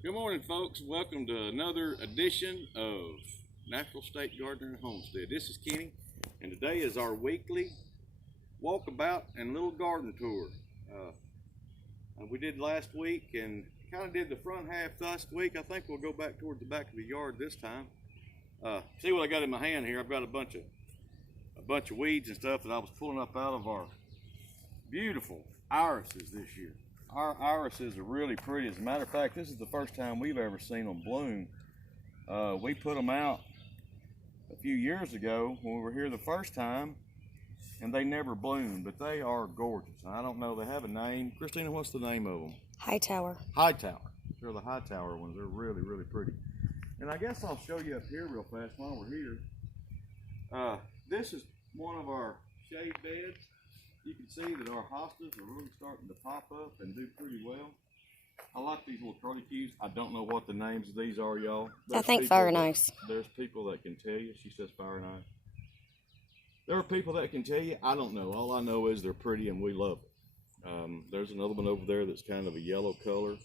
Good morning, folks. Welcome to another edition of Natural State Gardener and Homestead. This is Kenny, and today is our weekly walkabout and little garden tour. We did last week and kind of did the front half last week. I think we'll go back towards the back of the yard this time. See what I got in my hand here? I've got a bunch of weeds and stuff that I was pulling up out of our beautiful irises this year. Our irises are really pretty. As a matter of fact, this is the first time we've ever seen them bloom. We put them out a few years ago when we were here the first time, and they never bloomed, but they are gorgeous. I don't know, they have a name. Christina, what's the name of them? Hightower. Hightower. They're the Hightower ones. They're really, really pretty. And I guess I'll show you up here real fast while we're here. This is one of our shade beds. You can see that our hostas are really starting to pop up and do pretty well. I like these little curlicues. I don't know what the names of these are, y'all. I think Fire Nice. There's people that can tell you. She says Fire Nice. There are people that can tell you. I don't know. All I know is they're pretty and we love it. There's another one over there that's kind of a yellow color.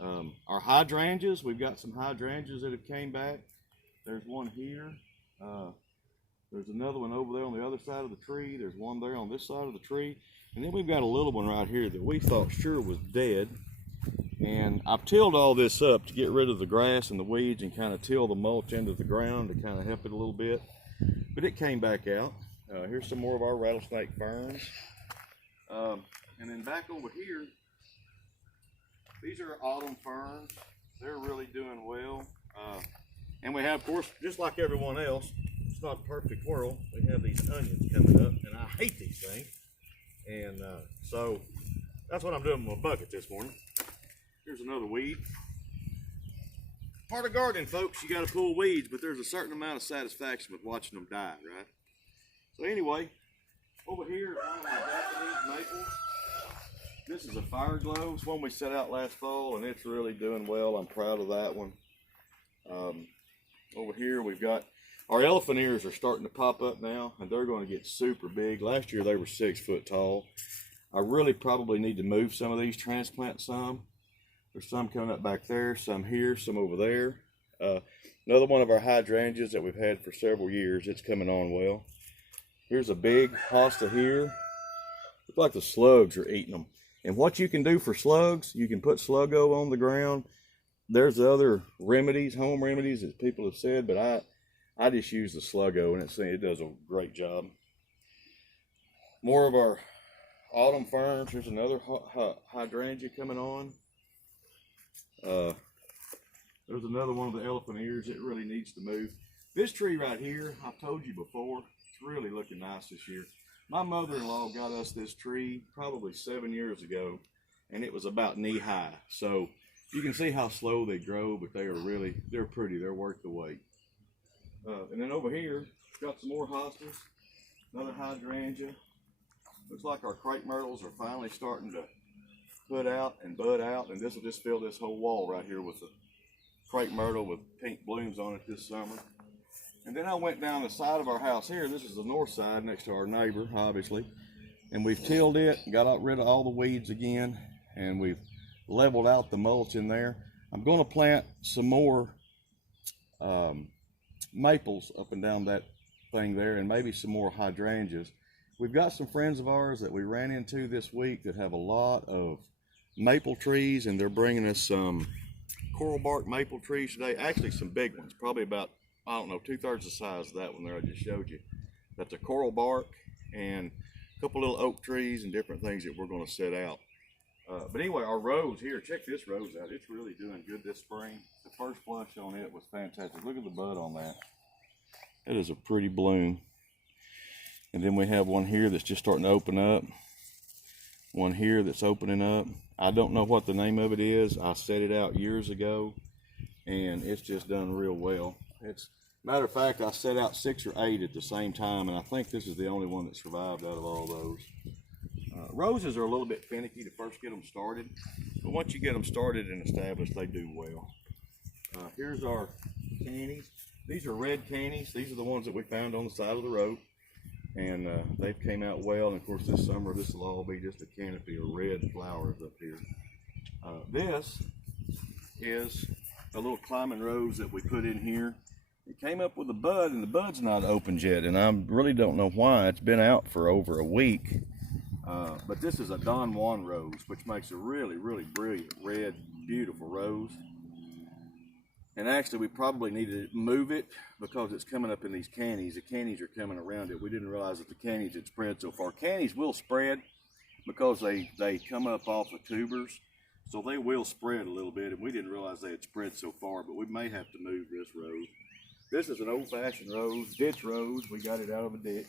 Our hydrangeas, we've got some hydrangeas that have came back. There's one here. There's another one over there on the other side of the tree. There's one there on this side of the tree. And then we've got a little one right here that we thought sure was dead. And I've tilled all this up to get rid of the grass and the weeds and kind of till the mulch into the ground to kind of help it a little bit. But it came back out. Here's some more of our rattlesnake ferns. And then back over here, these are autumn ferns. They're really doing well. And we have, of course, just like everyone else, it's not a perfect world. We have these onions coming up, and I hate these things. And so that's what I'm doing with my bucket this morning. Here's another weed. Part of gardening, folks, you got to pull weeds, but there's a certain amount of satisfaction with watching them die, right? So anyway, over here is one of my Japanese maples. This is a Fire Glow. It's one we set out last fall, and it's really doing well. I'm proud of that one. Over here we've got our elephant ears are starting to pop up now, and they're going to get super big. Last year they were 6 foot tall. I really probably need to move some of these, transplant some. There's some coming up back there, some here, some over there. Another one of our hydrangeas that we've had for several years. It's coming on well. Here's a big hosta here. Looks like the slugs are eating them. And what you can do for slugs, you can put Sluggo on the ground. There's other remedies, home remedies, as people have said, but I just use the Sluggo, and it does a great job. More of our autumn ferns. Here's another hydrangea coming on. There's another one of the elephant ears. It really needs to move. This tree right here, I've told you before, it's really looking nice this year. My mother-in-law got us this tree probably 7 years ago, and it was about knee high. So you can see how slow they grow, but they're pretty. They're worth the wait. And then over here, got some more hostas, another hydrangea. Looks like our crepe myrtles are finally starting to put out and bud out, and this will just fill this whole wall right here with the crepe myrtle with pink blooms on it this summer. And then I went down the side of our house here. This is the north side next to our neighbor, obviously. And we've tilled it, got rid of all the weeds again, and we've leveled out the mulch in there. I'm going to plant some more maples up and down that thing there, and maybe some more hydrangeas. We've got some friends of ours that we ran into this week that have a lot of maple trees, and they're bringing us some coral bark maple trees today. Actually, some big ones, probably about, I don't know, 2/3 the size of that one there I just showed you. That's a coral bark and a couple little oak trees and different things that we're going to set out. But anyway, our rose here, check this rose out. It's really doing good this spring. The first flush on it was fantastic. Look at the bud on that. That is a pretty bloom. And then we have one here that's just starting to open up. One here that's opening up. I don't know what the name of it is. I set it out years ago, and it's just done real well. Matter of fact, I set out 6 or 8 at the same time, and I think this is the only one that survived out of all those. Roses are a little bit finicky to first get them started, but once you get them started and established, they do well. Here's our cannies. These are red cannies. These are the ones that we found on the side of the road, and they've came out well. And of course, this summer, this will all be just a canopy of red flowers up here. This is a little climbing rose that we put in here. It came up with a bud, and the bud's not opened yet, and I really don't know why. It's been out for over a week. But this is a Don Juan rose, which makes a really, really brilliant red, beautiful rose. And actually, we probably need to move it because it's coming up in these cannies. The cannies are coming around it. We didn't realize that the cannies had spread so far. Cannies will spread because they come up off the tubers. So they will spread a little bit, and we didn't realize they had spread so far, but we may have to move this rose. This is an old-fashioned rose, ditch rose. We got it out of a ditch.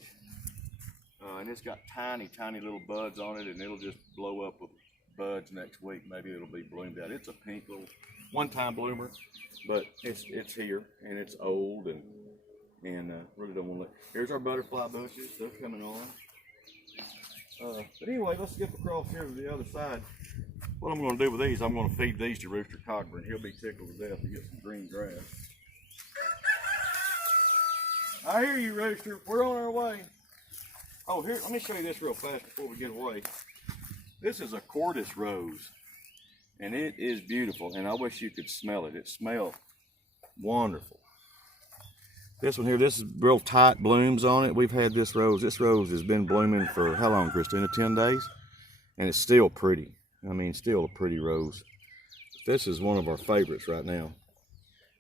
And it's got tiny, tiny little buds on it, and it'll just blow up with buds next week. Maybe it'll be bloomed out. It's a pink little one-time bloomer, but it's here, and it's old, and really don't want to let. Here's our butterfly bushes. They're coming on. But anyway, let's skip across here to the other side. What I'm going to do with these, I'm going to feed these to Rooster Cockburn. He'll be tickled to death to get some green grass. I hear you, Rooster. We're on our way. Oh, here, let me show you this real fast before we get away. This is a Cordis rose, and it is beautiful, and I wish you could smell it. It smells wonderful. This one here, this is real tight blooms on it. We've had this rose. This rose has been blooming for how long, Christina? 10 days? And it's still pretty. I mean, still a pretty rose. This is one of our favorites right now.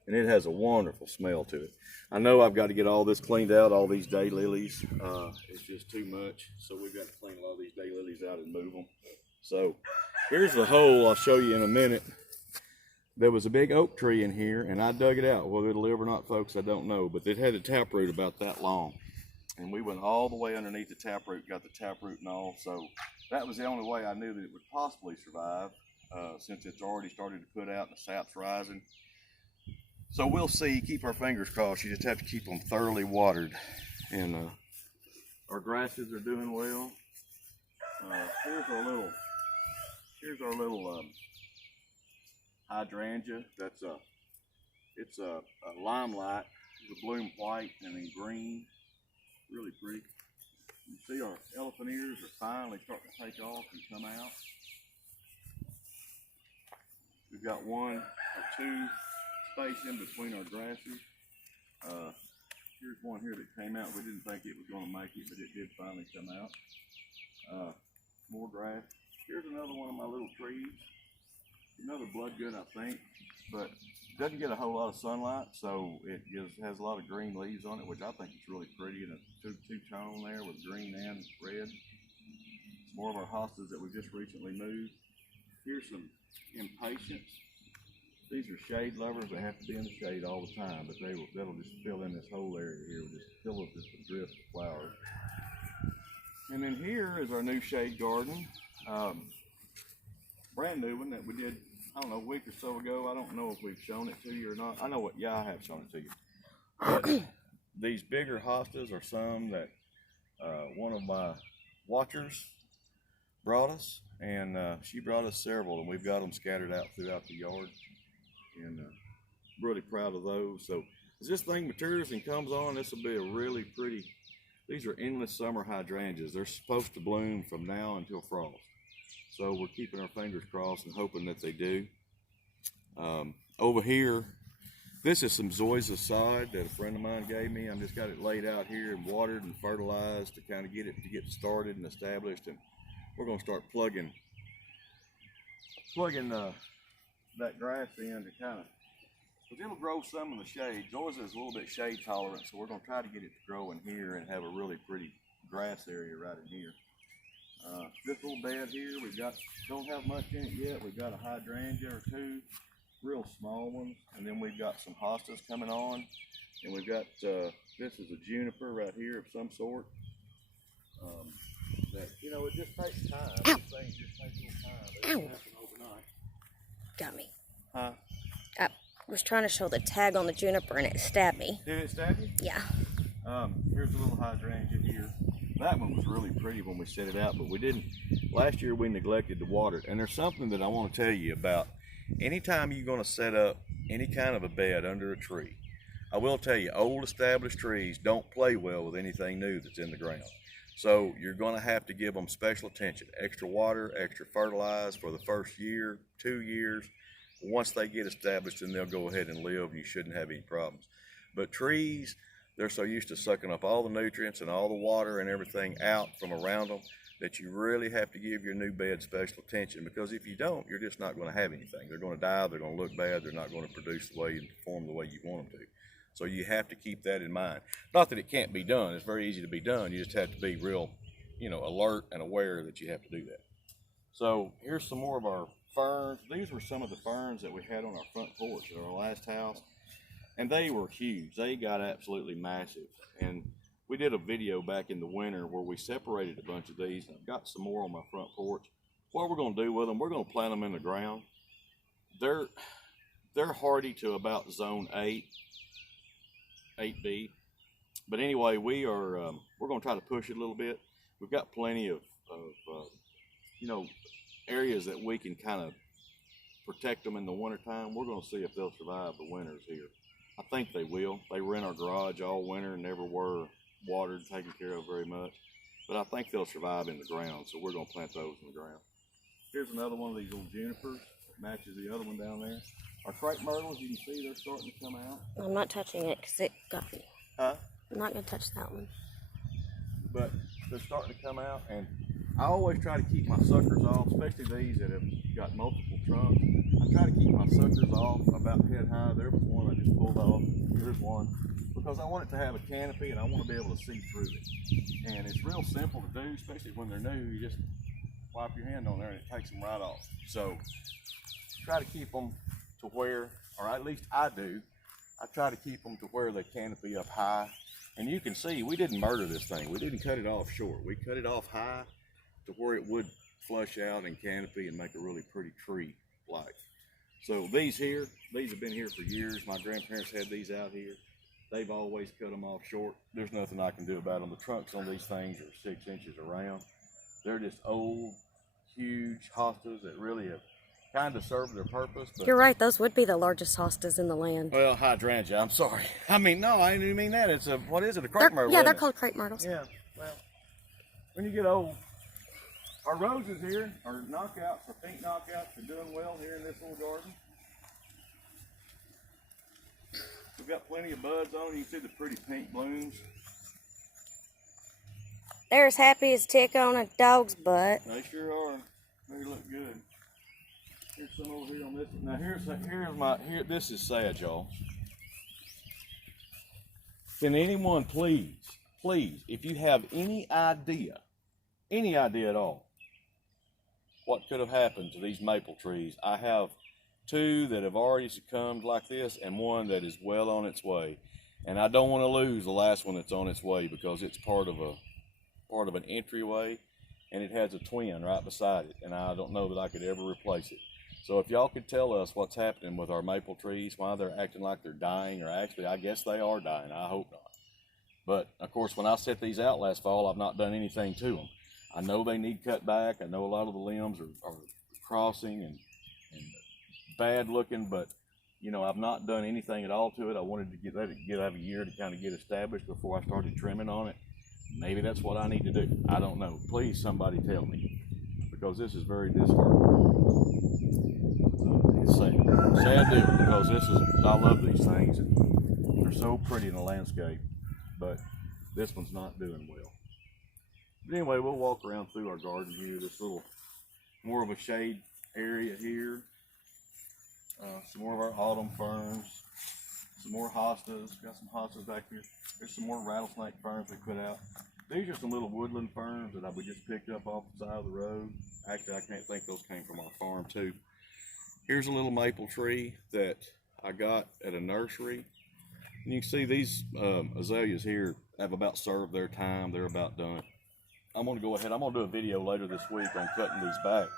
And it has a wonderful smell to it. I know I've got to get all this cleaned out, all these daylilies. It's just too much. So we've got to clean a lot of these daylilies out and move them. So here's the hole I'll show you in a minute. There was a big oak tree in here, and I dug it out. Whether it'll live or not, folks, I don't know. But it had a taproot about that long. And we went all the way underneath the taproot, got the taproot and all. So that was the only way I knew that it would possibly survive, since it's already started to put out and the sap's rising. So we'll see. Keep our fingers crossed. You just have to keep them thoroughly watered. And our grasses are doing well. Here's our little hydrangea. It's a limelight. The bloom white and then green. Really pretty. You see our elephant ears are finally starting to take off and come out. We've got one or two space in between our grasses. Here's one here that came out. We didn't think it was going to make it, but it did finally come out. More grass. Here's another one of my little trees. Another bloodgood, I think, but doesn't get a whole lot of sunlight, so it has a lot of green leaves on it, which I think is really pretty, and a two-tone there with green and red. It's more of our hostas that we just recently moved. Here's some impatiens. These are shade lovers. They have to be in the shade all the time, but that'll just fill in this whole area here with just fill up just a drift of flowers. And then here is our new shade garden. Brand new one that we did, I don't know, a week or so ago. I don't know if we've shown it to you or not. I know what, yeah, I have shown it to you. But these bigger hostas are some that one of my watchers brought us, and she brought us several, and we've got them scattered out throughout the yard, and really proud of those. So as this thing matures and comes on, this will be a really pretty, these are endless summer hydrangeas. They're supposed to bloom from now until frost. So we're keeping our fingers crossed and hoping that they do. Over here, this is some zoysia sod that a friend of mine gave me. I've just got it laid out here and watered and fertilized to kind of get it started and established. And we're going to start plugging that grass in to kind of, because it'll grow some in the shade. Zoysia is a little bit shade tolerant, so we're going to try to get it to grow in here and have a really pretty grass area right in here. This little bed here, don't have much in it yet. We've got a hydrangea or two, real small ones, and then we've got some hostas coming on, and we've got this is a juniper right here of some sort. That, you know, it just takes time. Ow. These things just take a little time. They don't happen overnight. Got me. Huh? I was trying to show the tag on the juniper and it stabbed me. Did it stab you? Yeah. Here's a little hydrangea here. That one was really pretty when we set it out, but we didn't. Last year we neglected to water it. And there's something that I want to tell you about. Anytime you're going to set up any kind of a bed under a tree, I will tell you, old established trees don't play well with anything new that's in the ground. So you're going to have to give them special attention, extra water, extra fertilize for the first year, 2 years, Once they get established, then they'll go ahead and live. You shouldn't have any problems. But trees, they're so used to sucking up all the nutrients and all the water and everything out from around them that you really have to give your new bed special attention, because if you don't, you're just not going to have anything. They're going to die, they're going to look bad, they're not going to produce the way and perform the way you want them to. So you have to keep that in mind. Not that it can't be done, it's very easy to be done. You just have to be real, alert and aware that you have to do that. So here's some more of our ferns. These were some of the ferns that we had on our front porch at our last house. And they were huge. They got absolutely massive. And we did a video back in the winter where we separated a bunch of these. I've got some more on my front porch. What we're going to do with them, we're going to plant them in the ground. They're hardy to about zone 8B. But anyway, we're going to try to push it a little bit. We've got plenty of areas that we can kind of protect them in the wintertime. We're going to see if they'll survive the winters here. I think they will. They were in our garage all winter and never were watered, taken care of very much. But I think they'll survive in the ground, so we're going to plant those in the ground. Here's another one of these little junipers. Matches the other one down there. Our crepe myrtles, you can see they're starting to come out. I'm not touching it because it got me. Huh? I'm not going to touch that one. But they're starting to come out, and I always try to keep my suckers off, especially these that have got multiple trunks. I try to keep my suckers off about head high. There was one I just pulled off. Here's one. Because I want it to have a canopy and I want to be able to see through it. And it's real simple to do, especially when they're new. You just wipe your hand on there and it takes them right off. So try to keep them to where, or at least I do, I try to keep them to where they canopy up high. And you can see we didn't murder this thing. We didn't cut it off short. We cut it off high to where it would flush out and canopy and make a really pretty tree like. So these have been here for years. My grandparents had these out here. They've always cut them off short. There's nothing I can do about them. The trunks on these things are 6 inches around. They're just old, huge hostas that really have kind of served their purpose. But You're right, those would be the largest hostas in the land. well, hydrangea, I'm sorry. I mean, no, I didn't mean that. It's a, what is it, a crepe myrtle? Yeah, they're isn't it? called crepe myrtles. Yeah, well, when you get old, our roses here, our knockouts, our pink knockouts are doing well here in this little garden. We've got plenty of buds on. You can see the pretty pink blooms. They're as happy as a tick on a dog's butt. They sure are. They look good. Here's some over here on this one. Now this is sad, y'all. Can anyone please, if you have any idea at all, what could have happened to these maple trees? I have 2 that have already succumbed like this and 1 that is well on its way. And I don't want to lose the last one that's on its way because it's part of an entryway and it has a twin right beside it, and I don't know that I could ever replace it. So if y'all could tell us what's happening with our maple trees, why they're acting like they're dying, or actually I guess they are dying, I hope not. But of course when I set these out last fall, I've not done anything to them. I know they need cut back. I know a lot of the limbs are crossing and bad looking, but I've not done anything at all to it. I wanted to let it get out a year to kind of get established before I started trimming on it. Maybe that's what I need to do. I don't know. Please, somebody tell me, because this is very disheartening. It's sad. Sad deal, because I love these things and they're so pretty in the landscape, but this one's not doing well. But anyway, we'll walk around through our garden here, this little more of a shade area here. Some more of our autumn ferns, some more hostas. Got some hostas back here. There's some more rattlesnake ferns we put out. These are some little woodland ferns that we just picked up off the side of the road. Actually, I can't think those came from our farm too. Here's a little maple tree that I got at a nursery. And you can see these azaleas here have about served their time. They're about done. I'm going to go ahead. I'm going to do a video later this week on cutting these back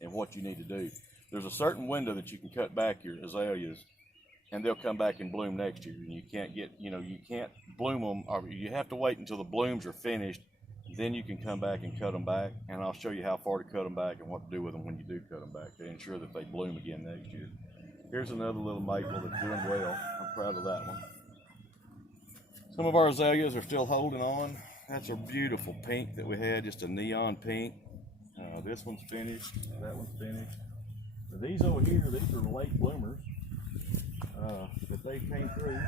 and what you need to do. There's a certain window that you can cut back your azaleas and they'll come back and bloom next year. And you can't you can't bloom them, or you have to wait until the blooms are finished. Then you can come back and cut them back. And I'll show you how far to cut them back and what to do with them when you do cut them back to ensure that they bloom again next year. Here's another little maple that's doing well. I'm proud of that one. Some of our azaleas are still holding on. That's a beautiful pink that we had, just a neon pink. This one's finished. That one's finished. These over here, these are late bloomers that they came through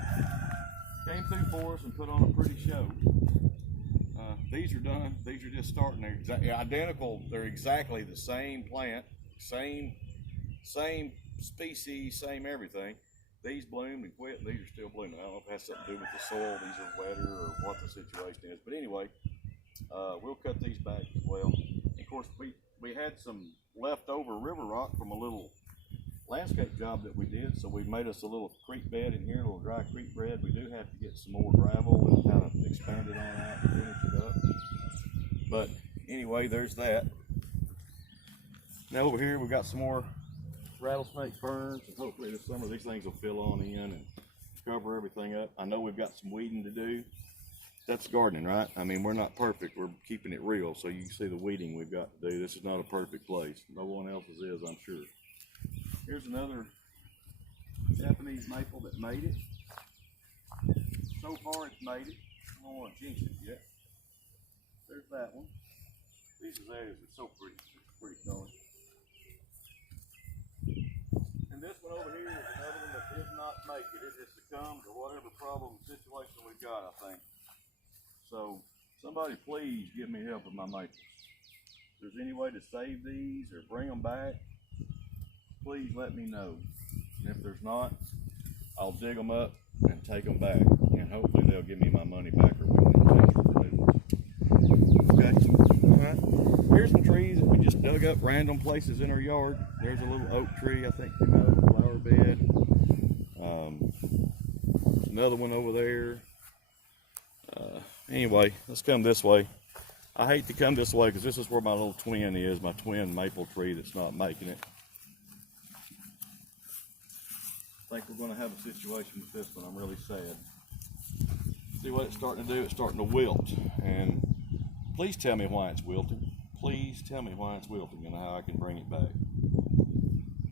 for us and put on a pretty show. These are done. These are just starting. They're identical. They're exactly the same plant, same species, same everything. These bloomed and quit, and these are still blooming. I don't know if it has something to do with the soil, these are wetter, or what the situation is. But anyway, we'll cut these back as well. And of course, we had some leftover river rock from a little landscape job that we did, so we made us a little creek bed in here, a little dry creek bed. We do have to get some more gravel and kind of expand it on out and finish it up. But anyway, there's that. Now over here we've got some more rattlesnake ferns, and hopefully this summer these things will fill on in and cover everything up. I know we've got some weeding to do. That's gardening, right? I mean, we're not perfect. We're keeping it real, so you can see the weeding we've got to do. This is not a perfect place. No one else's is, I'm sure. Here's another Japanese maple that made it. So far it's made it. I don't want to jinx it yet. There's that one. These azaleas are so pretty. It's pretty color. And this one over here is another one that did not make it. It has succumbed to whatever problem situation we've got, I think. So somebody please give me help with my maples. If there's any way to save these or bring them back, please let me know. And if there's not, I'll dig them up and take them back, and hopefully they'll give me my money back, or we can change for new ones. Okay, all right. Here's some trees that we just dug up random places in our yard. There's a little oak tree, I think, came out of the flower bed. There's another one over there. Anyway, let's come this way. I hate to come this way because this is where my little twin is, my twin maple tree that's not making it. I think we're going to have a situation with this one. I'm really sad. See what it's starting to do? It's starting to wilt. And please tell me why it's wilting. Please tell me why it's wilting and how I can bring it back.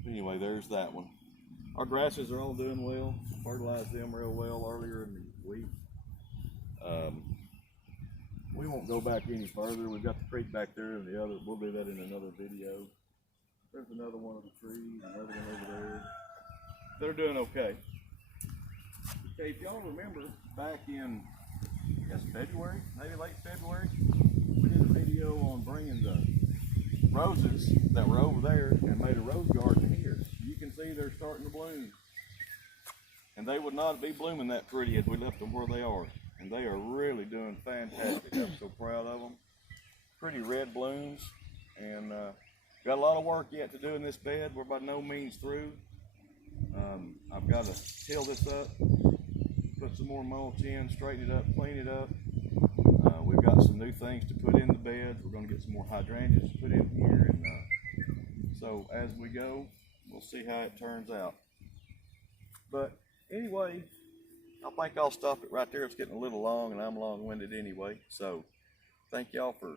Anyway, there's that one. Our grasses are all doing well. Fertilized them real well earlier in the week. We won't go back any further. We've got the creek back there and the other. We'll do that in another video. There's another one of the trees, another one over there. They're doing okay. Okay, if y'all remember back in, I guess February, maybe late February, we did a video on bringing the roses that were over there and made a rose garden here. You can see they're starting to bloom. And they would not be blooming that pretty if we left them where they are. And they are really doing fantastic. I'm so proud of them. Pretty red blooms. And got a lot of work yet to do in this bed. We're by no means through. I've got to till this up, put some more mulch in, straighten it up, clean it up. We've got some new things to put in the beds. We're going to get some more hydrangeas to put in here. And so as we go, we'll see how it turns out. But anyway, I think I'll stop it right there. It's getting a little long and I'm long-winded anyway. So thank y'all for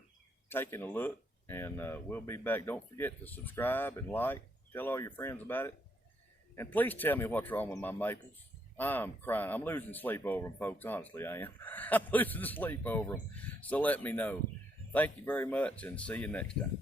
taking a look, and we'll be back. Don't forget to subscribe and like. Tell all your friends about it. And please tell me what's wrong with my maples. I'm crying. I'm losing sleep over them, folks. Honestly, I am. I'm losing sleep over them. So let me know. Thank you very much, and see you next time.